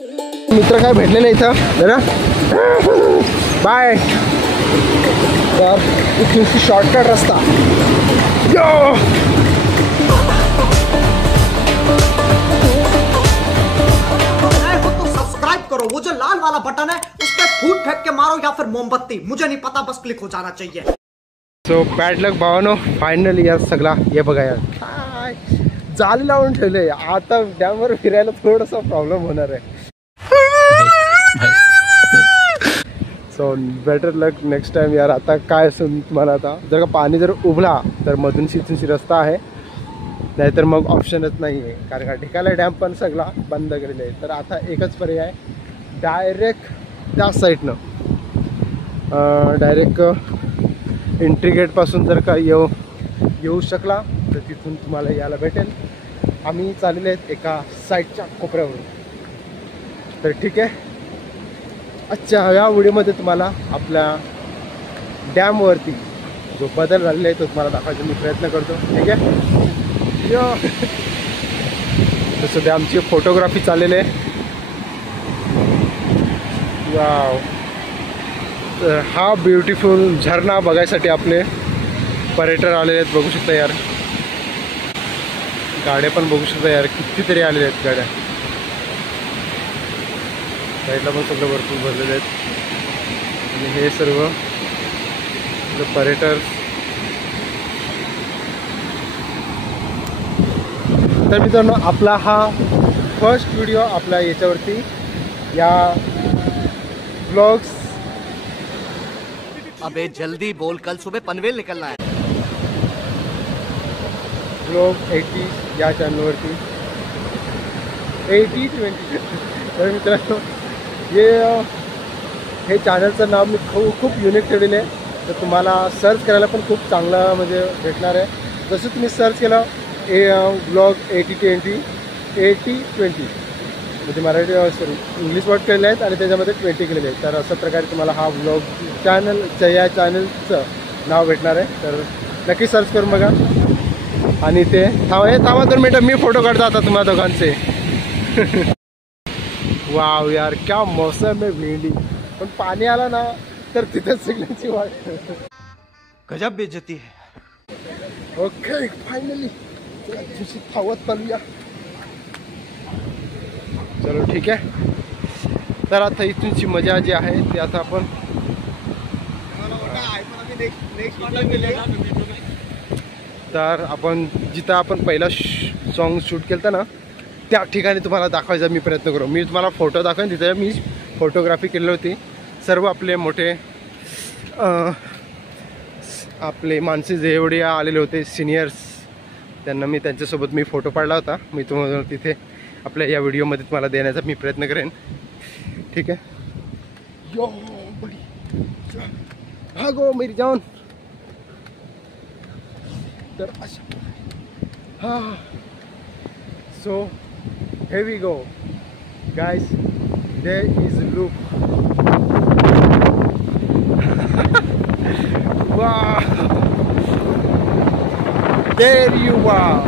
मित्र काय भेटले नाही इथं जरा बाय तर इथून शॉर्टकट रस्ता तो सब्सक्राइब करो, वो जो लाल वाला बटन है उस पर फूट फेंक के मारो या फिर मोमबत्ती, मुझे नहीं पता, बस क्लिक हो जाना चाहिए। सो बॅड लक भावानो, फायनली यार सगळा हे बघा यार काय जाली लावून ठेवले. आता डॅमवर फिरायला थोडासा प्रॉब्लेम होणार आहे. So better luck next time यार. आता काय असून तुम्हाला आता जर का पाणी जर उभला तर मधून सिंचनची रस्ता आहे, नाहीतर मग ऑप्शनच नाही आहे. कारण का ठिकाला डॅम पण सगळा बंद केलेला आहे. तर आता एकच पर्याय आहे, डायरेक्ट त्या साईडनं डायरेक्ट एंट्री गेटपासून जर का येऊ शकला तर तिथून तुम्हाला यायला भेटेल. आम्ही चाललेले आहेत एका साईडच्या कोपऱ्यावरून. तर ठीक आहे, आजच्या या व्हिडिओमध्ये तुम्हाला आपल्या डॅमवरती जो बदल झालेला आहे तो तुम्हाला दाखवायचा मी प्रयत्न करतो. ठीक आहे, तसं डॅमची फोटोग्राफी चाललेली आहे. वाव, तर हा ब्युटिफुल झरणा बघायसाठी आपले पर्यटक आलेले आहेत. बघू शकता यार, गाड्या पण बघू शकता यार, कितीतरी आलेल्या आहेत गाड्या. साईडला पण सगळं भरपूर भरलेले आहेत. आणि हे सर्व पर्यटक. तर मित्रांनो, आपला हा फर्स्ट व्हिडिओ आपल्या याच्यावरती या ब्लॉग्स. अबे जल्दी बोल, कल सुबह पनवेल निकलना है. ब्लॉग 80 या चॅनलवरती 80-20. तर मित्रांनो, हे चॅनलचं नाव मी खूप युनिक ठेवलेलं आहे. तर तुम्हाला सर्च करायला पण खूप चांगलं म्हणजे भेटणार आहे. जसं तुम्ही सर्च केलं ब्लॉग 80-20 म्हणजे मराठी सॉरी इंग्लिश वर्ड केलेले आहेत आणि त्याच्यामध्ये 20 केलेले आहेत. तर अशा प्रकारे तुम्हाला हा ब्लॉग चॅनलचं या चॅनलचं नाव भेटणार आहे. तर नक्की सर्च करून बघा. आणि ते थांबा 2 मिनटं, मी फोटो काढतो आता तुम्हाला दोघांचे. वाव यार, क्या मौसम आहे भेंडी. पण पाणी आला ना तर तिथेच सगळ्यांची वाट. गजब बेइज्जती है. ओके, फायनली धावत चालूया. चलो ठीक आहे. तर आता इथूनची मजा जी आहे ती आता आपण तर आपण जिथं आपण पहिला सॉन्ग शूट केलं ना त्या ठिकाणी तुम्हाला दाखवायचा मी प्रयत्न करू. मी तुम्हाला फोटो दाखवेन, तिथे मी फोटोग्राफी केली होती. सर्व आपले मोठे आपले माणसे जेवढे आलेले होते सिनियर्स, त्यांना मी त्यांच्यासोबत मी फोटो काढला होता. मी तुम्हाला तिथे आपल्या या व्हिडिओमध्ये तुम्हाला देण्याचा मी प्रयत्न करेन. ठीक आहे. यो बडी हा गो मेरी जान. तर अशा हा सो here we go guys, there is a look. Wow, there you are.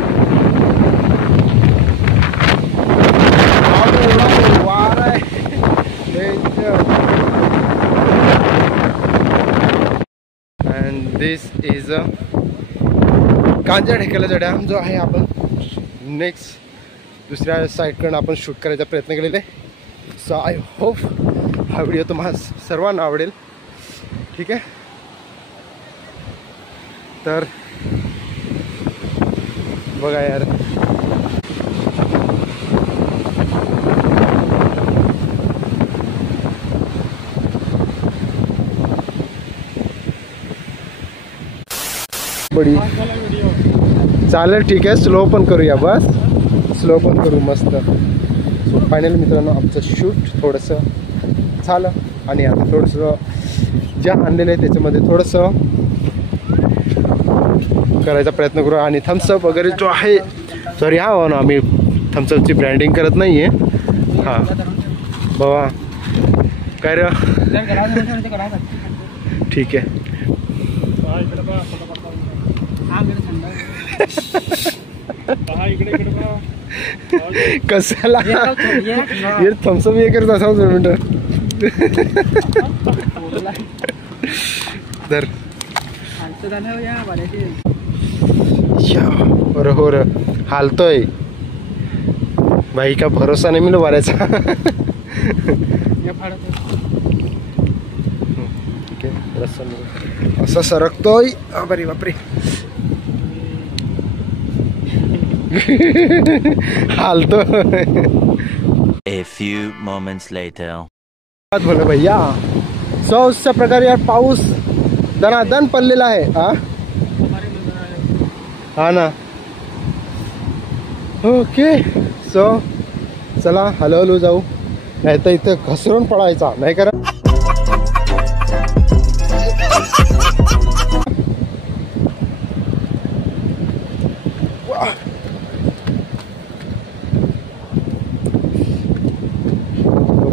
And this is a कांजा ढेकल्याचा डॅम जो आहे आपण नेक्स्ट दुसऱ्या साईडकडून आपण शूट करायचा प्रयत्न केलेला आहे. सो आय होप हा व्हिडिओ तुम्हाला सर्वांना आवडेल. ठीक आहे, तर बघा यार, बडी चालेल. ठीक आहे, स्लो पण करूया, बस स्लो पण करू मस्त. सो फायनली मित्रांनो, आमचं शूट थोडंसं झालं आणि आता थोडंसं जे आणलेलं आहे त्याच्यामध्ये थोडंसं करायचा प्रयत्न करू. आणि थम्सअप वगैरे जो आहे, सॉरी हा हो ना, आम्ही थम्सअपची ब्रँडिंग करत नाही आहे. हां बाबा काय रे, ठीक आहे. कशाला हे थम्सअप हे करत असा 2 मिनिटं धर बरोबर हालतोय भाई का भरोसा नाही मिळू वाऱ्याचा असं सरकतोय बापरे बापरे हालतो A few moments later. बोले भैया अशा प्रकारे यार पाऊस दनादन पडलेला आहे हा ना ओके सो चला हळूहळू जाऊ नाही तर इथं घसरून पडायचा नाही करा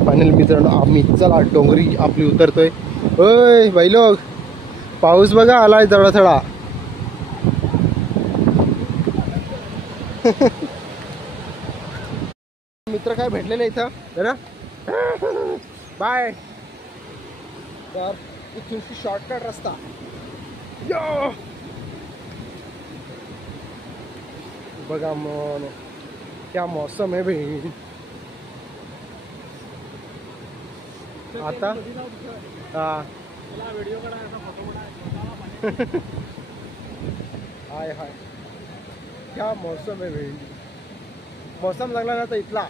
फायनल मित्रांनो आम्ही चला डोंगरी आपली उतरतोय ओय बाई लोक पाऊस बघा आलाय थोडा थोडा मित्र काय भेटलेले इथं जरा बाय तर इथून शॉर्टकट रस्ता यो बघा मन क्या मौसम है भाई आता हाय हाय क्या मौसम है भाई मौसम लागला ना तर इथला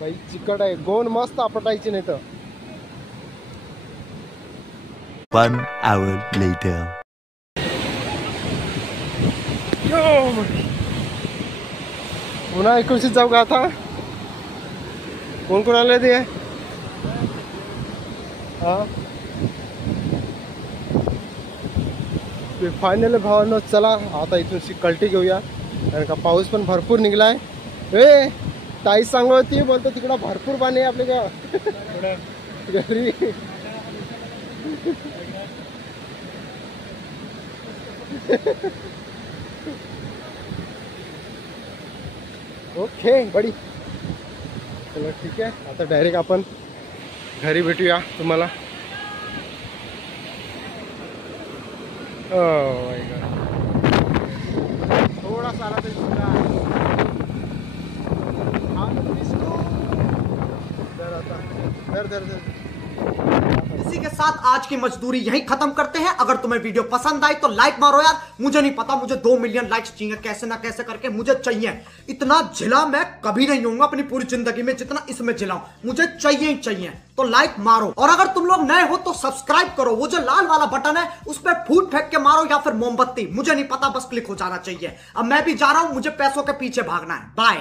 भाई चिकट आहे गोन मस्त आपटायची नाही तर 1 hour later. पुन्हा 19 जाऊ का आता कोण कोण आले ते फायनल भावांनो चला आता इथून कल्टी घेऊया कारण का पाऊस पण भरपूर निघलाय ए ताई सांगत होती बोलतो तिकडं भरपूर पाणी आहे आपल्या का घरी ओके बडी चला ठीक आहे आता डायरेक्ट आपण घरी भेटूया तुम्हाला थोड़ा सारा इसी के साथ आज की मजदूरी यहीं खत्म करते हैं। अगर तुम्हें वीडियो पसंद आई तो लाइक मारो यार। मुझे नहीं पता, मुझे 2 मिलियन लाइक्स चाहिए, कैसे ना कैसे करके मुझे चाहिए। इतना झिला मैं कभी नहीं होऊंगा अपनी पूरी जिंदगी में जितना इसमें झिलाऊं, मुझे चाहिए ही चाहिए। तो लाइक मारो, और अगर तुम लोग नए हो तो सब्सक्राइब करो। वो जो लाल वाला बटन है उस पर फूट फेंक के मारो या फिर मोमबत्ती, मुझे नहीं पता, बस क्लिक हो जाना चाहिए। अब मैं भी जा रहा हूं, मुझे पैसों के पीछे भागना है। बाय।